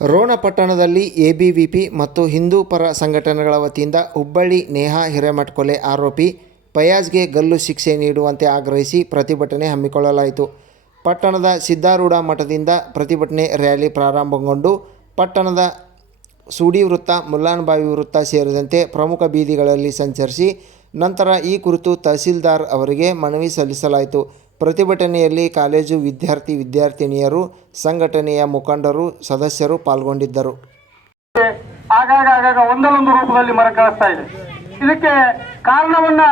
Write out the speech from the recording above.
ರೋಣ ಪಟ್ಟಣದಲ್ಲಿ ಎಬಿವಿಪಿ ಮತ್ತು ಹಿಂದೂ ಪರ ಸಂಘಟನೆಗಳ ವತಿಯಿಂದ ಹುಬ್ಬಳ್ಳಿ ನೇಹಾ ಹಿರೇಮಠ್ ಕೊಲೆ ಆರೋಪಿ ಫಯಾಜ್ಗೆ ಗಲ್ಲು ಶಿಕ್ಷೆ ನೀಡುವಂತೆ ಆಗ್ರಹಿಸಿ ಪ್ರತಿಭಟನೆ ಹಮ್ಮಿಕೊಳ್ಳಲಾಯಿತು. ಪಟ್ಟಣದ ಸಿದ್ದಾರೂಢ ಮಠದಿಂದ ಪ್ರತಿಭಟನೆ ರ್ಯಾಲಿ ಪ್ರಾರಂಭಗೊಂಡು ಪಟ್ಟಣದ ಸೂಡಿ ವೃತ್ತ, ಮುಲ್ಲಾನಬಾವಿ ವೃತ್ತ ಸೇರಿದಂತೆ ಪ್ರಮುಖ ಬೀದಿಗಳಲ್ಲಿ ಸಂಚರಿಸಿ ನಂತರ ಈ ಕುರಿತು ತಹಸೀಲ್ದಾರ್ ಅವರಿಗೆ ಮನವಿ ಸಲ್ಲಿಸಲಾಯಿತು. ಪ್ರತಿಭಟನೆಯಲ್ಲಿ ಕಾಲೇಜು ವಿದ್ಯಾರ್ಥಿನಿಯರು, ಸಂಘಟನೆಯ ಮುಖಂಡರು, ಸದಸ್ಯರು ಪಾಲ್ಗೊಂಡಿದ್ದರು. ಆಗಾಗ ಒಂದೊಂದು ರೂಪದಲ್ಲಿ ಮರಕಳಿಸ್ತಾ ಇದೆ. ಇದಕ್ಕೆ ಕಾರಣವನ್ನ